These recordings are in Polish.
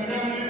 Amen.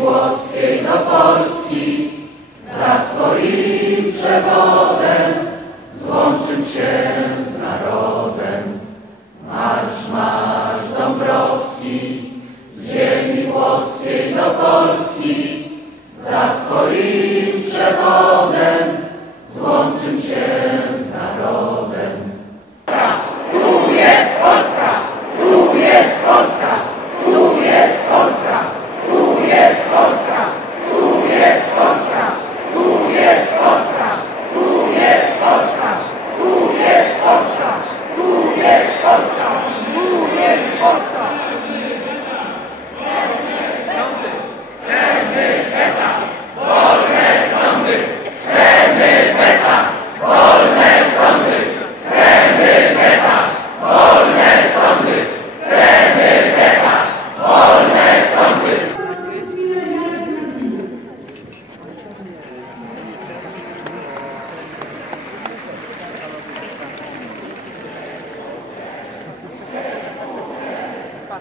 Nie rozumiem.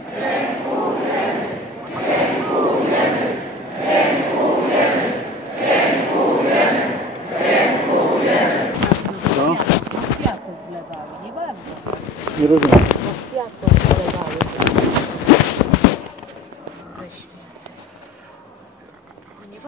God.